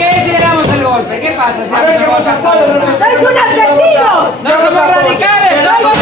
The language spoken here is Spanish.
qué si le damos el golpe? ¿Qué pasa si somos a favor? ¡Sois un argentino! No somos radicales, somos